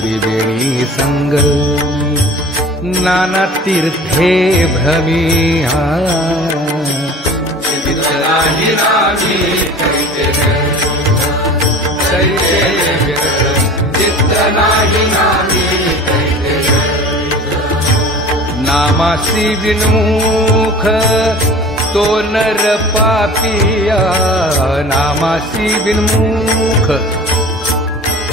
त्रिवेणी संग नाना तीर्थे भ्रमिया चित्तनाहि नामी चित्तनाहि नामी नामासी विन्मुख तो नर पापिया नामासी विन्मुख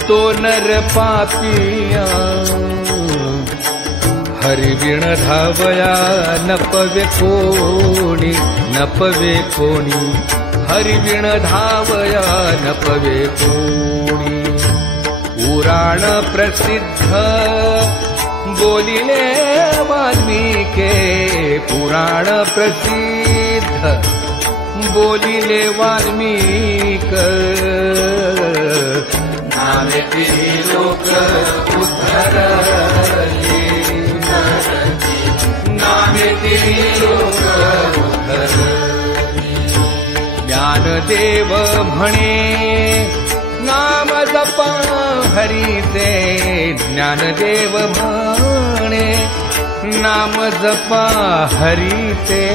तो नर पापिया हरिविण धावया नपवे कोणी हरिविण धावया नपवे कोणी पुराण प्रसिद्ध बोलिले वाल्मीके पुराण प्रसिद्ध बोलिले वाल्मीक नामे लोक उद्धरले नामे लोक उद्धरले ज्ञानदेव म्हणे नाम जपा हरीचे ज्ञानदेव म्हणे नाम जपा हरीचे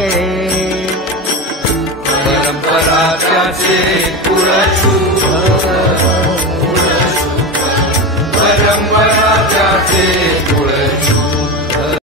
परंपरा त्याचे पुरशुभ